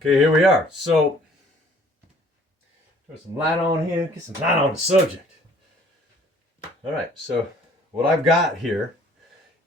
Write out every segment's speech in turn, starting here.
Okay, here we are. So, put some light on here, get some light on the subject. All right, so what I've got here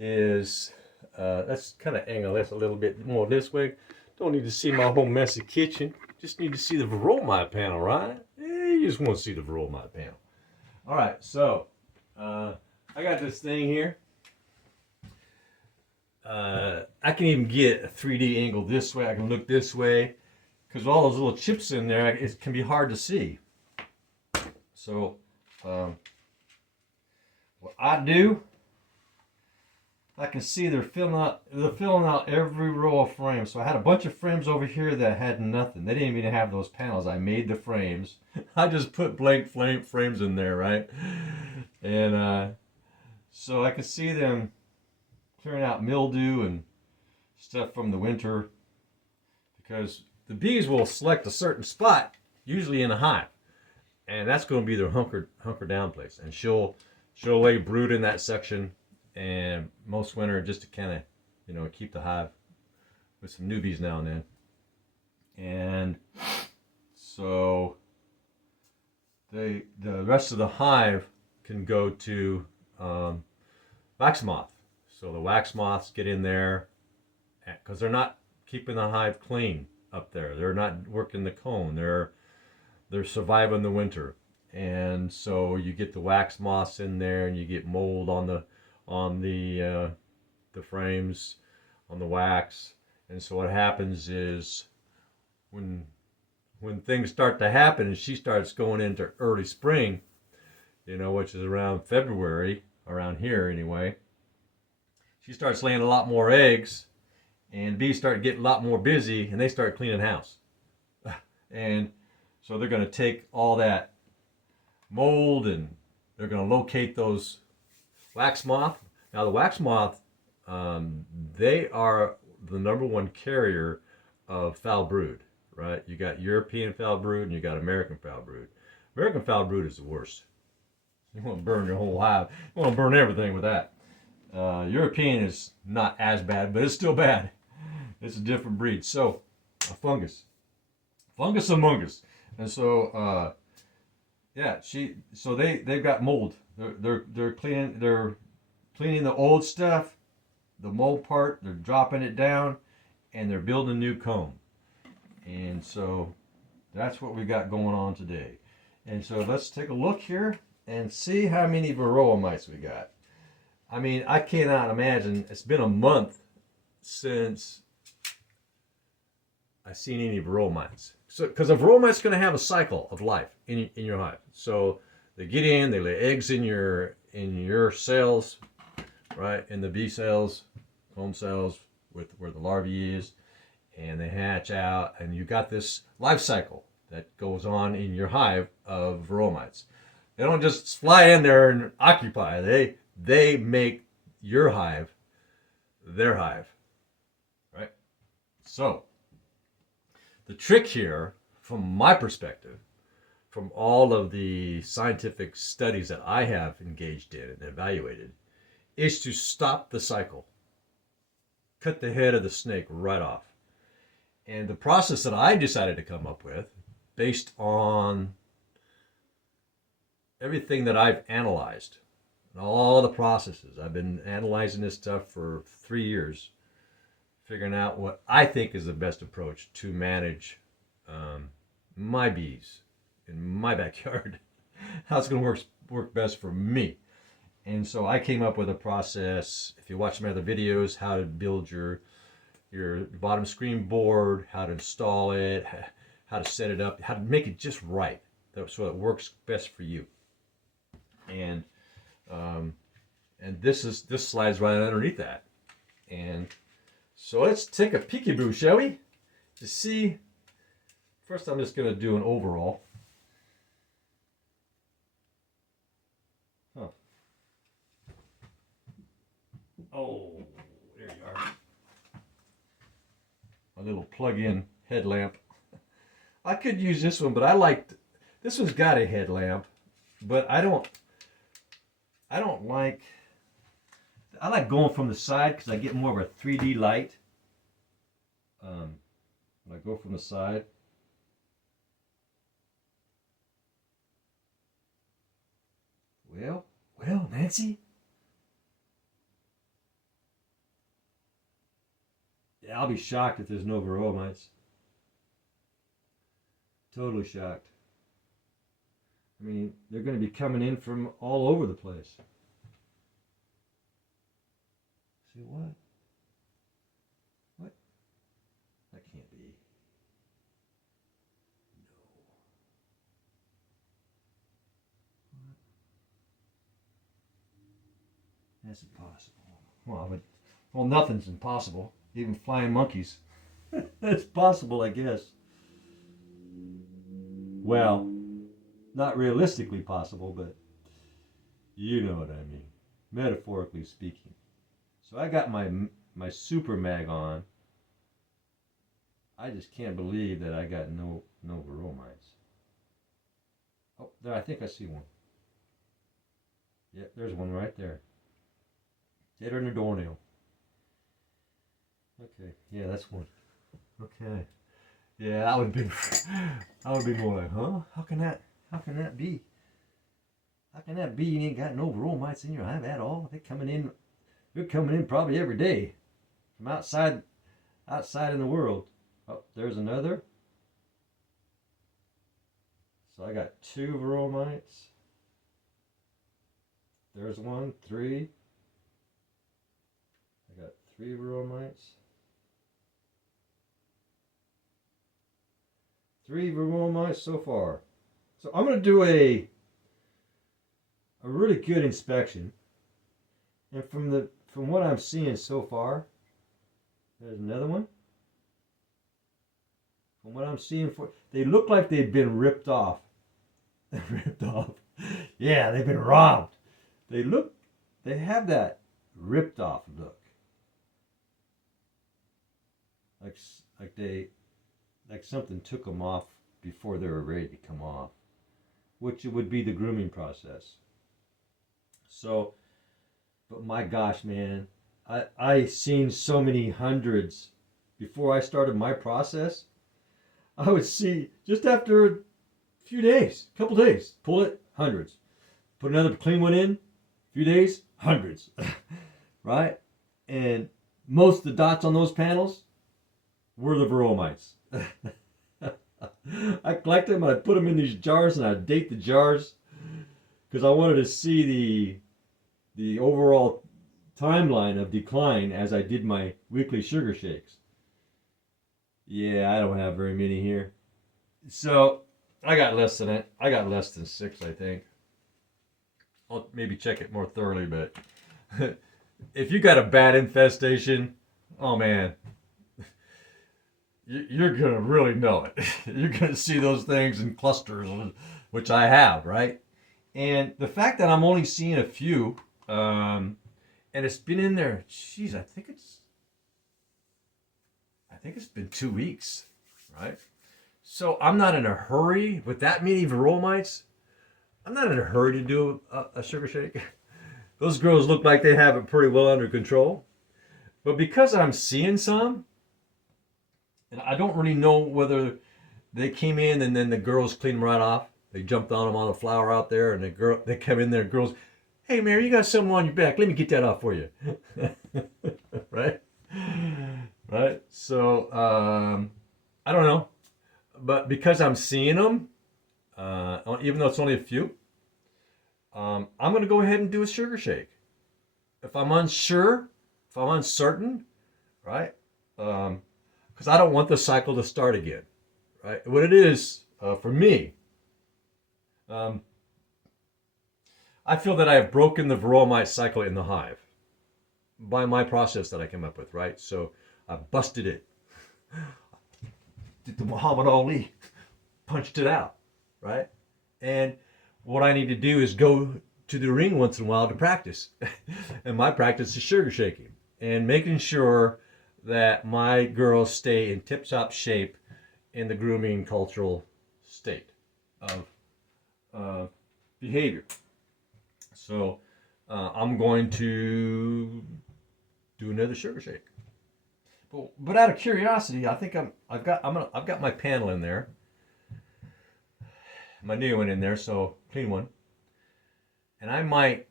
is, let's kind of angle this a little bit more this way. Don't need to see my whole messy kitchen. Just need to see the Varroa Mite panel, right? You just want to see the Varroa Mite panel. All right, so I got this thing here. I can even get a 3D angle this way. I can look this way because all those little chips in there, it can be hard to see. So what I do, I can see they're filling out every row of frames. So I had a bunch of frames over here that had nothing. They didn't even have those panels. I made the frames. I just put blank frames in there, right? And so I can see them clearing out mildew and stuff from the winter, because the bees will select a certain spot, usually in a hive, and that's going to be their hunker down place. And she'll lay brood in that section, and most winter, just to kind of keep the hive with some newbies now and then. And so the rest of the hive can go to wax moth. So the wax moths get in there because they're not keeping the hive clean up there. They're not working the comb. They're surviving the winter, and so you get the wax moths in there, and you get mold on the frames, on the wax. And so what happens is when things start to happen, and she starts going into early spring, which is around February, around here anyway. She starts laying a lot more eggs, and bees start getting a lot more busy, and they start cleaning house. And so they're going to take all that mold, and they're going to locate those wax moth. Now the wax moth, they are the #1 carrier of foul brood, right? You got European foul brood, and you got American foul brood. American foul brood is the worst. You want to burn your whole hive. You want to burn everything with that. European is not as bad, but it's still bad. It's a different breed. So, a fungus among us. And so, they've got mold. They're cleaning the old stuff, the mold part. They're dropping it down, and they're building a new comb. And so, that's what we got going on today. And so, let's take a look here and see how many Varroa mites we got. I mean, I cannot imagine. It's been a month since I've seen any Varroa mites. So, because a Varroa mite's going to have a cycle of life in your hive. So they get in, they lay eggs in your cells, right? In the bee cells, comb cells, with where the larvae is, and they hatch out, and you got this life cycle that goes on in your hive of Varroa mites. They don't just fly in there and occupy. They make your hive their hive, right? So the trick here, from my perspective, from all of the scientific studies that I have engaged in and evaluated, is to stop the cycle. Cut the head of the snake right off. And the process that I decided to come up with, based on everything that I've analyzed, all the processes. I've been analyzing this stuff for 3 years, figuring out what I think is the best approach to manage my bees in my backyard. How it's going to work best for me. And so I came up with a process. If you watch my other videos, how to build your bottom screen board, how to install it, how to set it up, how to make it just right, so it works best for you. And this slides right underneath that. And so let's take a peekaboo, shall we? To see. First, I'm just going to do an overall. Huh. Oh, there you are. A little plug-in headlamp. I could use this one, but this one's got a headlamp, but I like going from the side because I get more of a 3D light. When I go from the side. Well, Nancy? Yeah, I'll be shocked if there's no Varroa mites. Totally shocked. I mean, they're going to be coming in from all over the place. See what? What? That can't be. No. That's impossible. Well, nothing's impossible. Even flying monkeys. That's possible, I guess. Well, not realistically possible, but you know what I mean. Metaphorically speaking. So I got my super mag on. I just can't believe that I got no Varroa mites. Oh, there, I think I see one. Yep, there's one right there. Deader than a doornail. Okay, yeah, that's one. Okay. Yeah, that would be more like, huh? How can that be? How can that be? You ain't got no Varroa mites in your hive at all? They're coming in probably every day from outside in the world. Oh, there's another. So I got 2 Varroa mites. There's one, 3. I got 3 Varroa mites. 3 Varroa mites so far. So I'm going to do a really good inspection. And from what I'm seeing so far, there's another one. From what I'm seeing, they look like they've been ripped off. Ripped off. Yeah, they've been robbed. They have that ripped off look. Like something took them off before they were ready to come off, which would be the grooming process. So, but my gosh, man, I seen so many hundreds before I started my process. I would see just after a few days, a couple days, pull it, hundreds. Put another clean one in, a few days, hundreds, right? And most of the dots on those panels were the Varroa mites. I collect them and I put them in these jars and I date the jars because I wanted to see the overall timeline of decline as I did my weekly sugar shakes. Yeah, I don't have very many here. So I got less than it. I got less than 6, I think. I'll maybe check it more thoroughly, but if you got a bad infestation, oh man, you're going to really know it. You're going to see those things in clusters, which I have, right? And the fact that I'm only seeing a few, and it's been in there, geez, I think it's been 2 weeks, right? So I'm not in a hurry with that many Varroa mites. I'm not in a hurry to do a sugar shake. Those girls look like they have it pretty well under control. But because I'm seeing some, and I don't really know whether they came in and then the girls cleaned them right off. They jumped on them on the flower out there, and they come in there. Girls, hey Mary, you got something on your back. Let me get that off for you. Right? Right? So I don't know, but because I'm seeing them, even though it's only a few, I'm going to go ahead and do a sugar shake. If I'm unsure, if I'm uncertain, right? Because I don't want the cycle to start again, right? What it is for me, I feel that I have broken the Varroa mite cycle in the hive by my process that I came up with, right? So I busted it. Did the Muhammad Ali, punched it out, right? And what I need to do is go to the ring once in a while to practice. And my practice is sugar shaking and making sure that my girls stay in tip-top shape in the grooming cultural state of behavior. So I'm going to do another sugar shake. But out of curiosity, I think I've got my panel in there, my new one in there, so clean one, and I might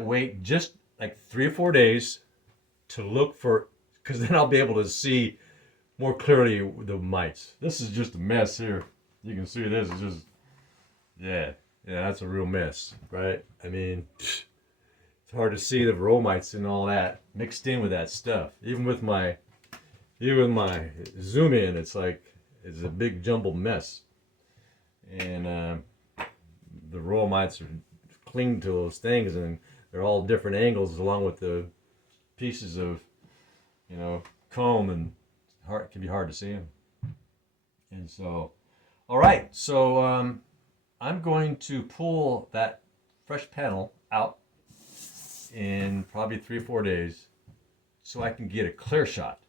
wait just like 3 or 4 days to look for, because then I'll be able to see more clearly the mites. This is just a mess here. You can see this is just, yeah, that's a real mess, right? I mean, it's hard to see the Varroa mites and all that mixed in with that stuff. Even with my zoom in, it's a big jumbled mess. And the Varroa mites are cling to those things, and they're all different angles along with the pieces of, comb, and it can be hard to see them. And so, all right, so I'm going to pull that fresh panel out in probably 3 or 4 days, so I can get a clear shot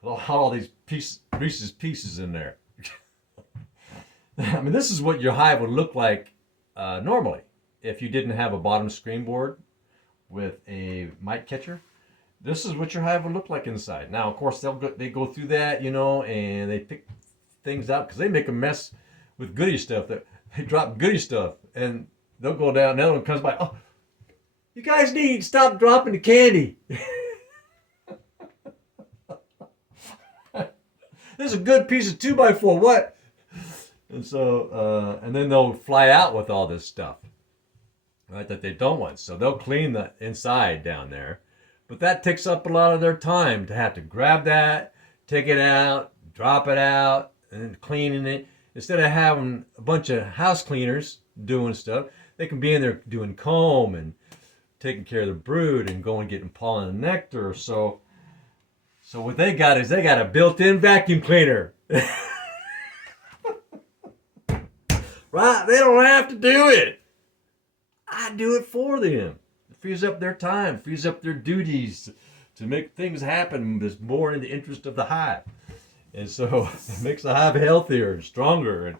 with all these Reese's pieces in there. I mean, this is what your hive would look like normally if you didn't have a bottom screen board with a mite catcher. This is what your hive would look like inside. Now, of course, they go through that, and they pick things out because they make a mess with goodie stuff. That they drop goodie stuff, and they'll go down. Another one comes by. Oh, you guys need to stop dropping the candy. This is a good piece of 2x4. What? And so, and then they'll fly out with all this stuff, right, that they don't want. So they'll clean the inside down there. But that takes up a lot of their time to have to grab that, take it out, drop it out, and cleaning it. Instead of having a bunch of house cleaners doing stuff, they can be in there doing comb and taking care of the brood and going and getting pollen and nectar. So what they got is they got a built-in vacuum cleaner. Right? They don't have to do it. I do it for them. It frees up their time, frees up their duties to make things happen that's more in the interest of the hive. And so it makes the hive healthier and stronger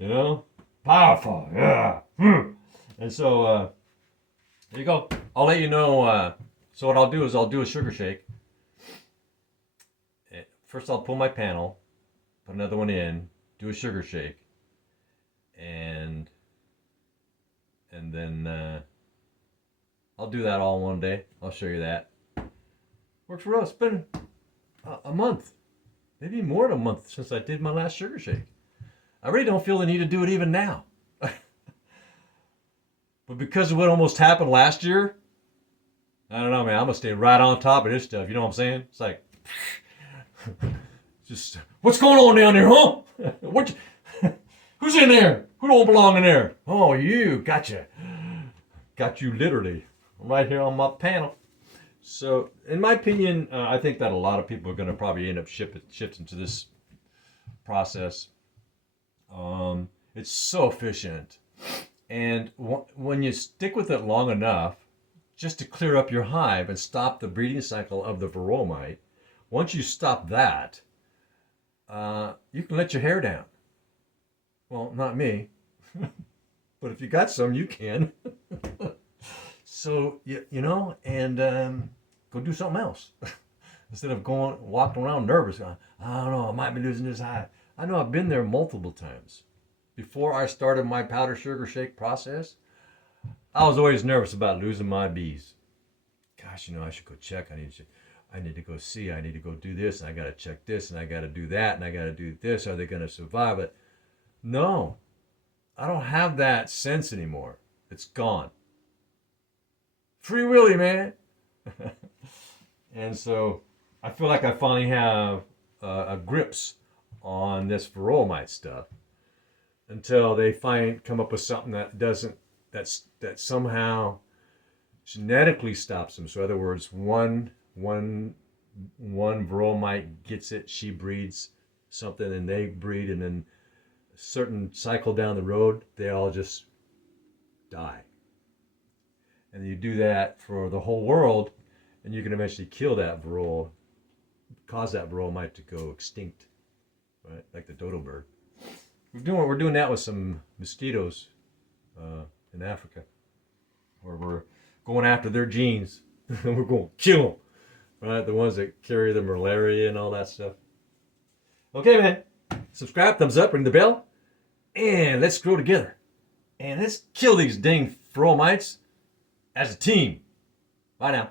and, powerful. Yeah. And so there you go. I'll let you know. So what I'll do is I'll do a sugar shake. First I'll pull my panel, put another one in, do a sugar shake. And then I'll do that all one day. I'll show you that. Works real. It's been a month, maybe more than a month since I did my last sugar shake. I really don't feel the need to do it even now. But because of what almost happened last year, I don't know, man. I'm gonna stay right on top of this stuff. You know what I'm saying? It's like, just what's going on down there, huh? Who's in there? Who don't belong in there? Oh, you. Gotcha. Got you literally right here on my panel. So, in my opinion, I think that a lot of people are going to probably end up shifting to this process. It's so efficient. And when you stick with it long enough, just to clear up your hive and stop the breeding cycle of the Varroa mite, once you stop that, you can let your hair down. Well, not me, but if you got some, you can. So, and go do something else. Instead of walking around nervous, going, I don't know, I might be losing this hive. I know I've been there multiple times. Before I started my powder sugar shake process, I was always nervous about losing my bees. Gosh, I should go check. I need to go see. I need to go do this, and I got to check this, and I got to do that, and I got to do this. Are they going to survive it? No, I don't have that sense anymore. It's gone. Free Willy, man. And so I feel like I finally have a grips on this Varroa mite stuff until they come up with something that somehow genetically stops them. So in other words, one Varroa mite gets it, she breeds something, and they breed, and then a certain cycle down the road, they all just die. And you do that for the whole world, and you can eventually kill that Varroa, cause that Varroa mite to go extinct, right? Like the dodo bird. We're doing that with some mosquitoes in Africa, where we're going after their genes, and we're going to kill them, Right? The ones that carry the malaria and all that stuff. Okay, man. Subscribe, thumbs up, ring the bell, and let's grow together. And let's kill these dang Varroa mites as a team. Bye now.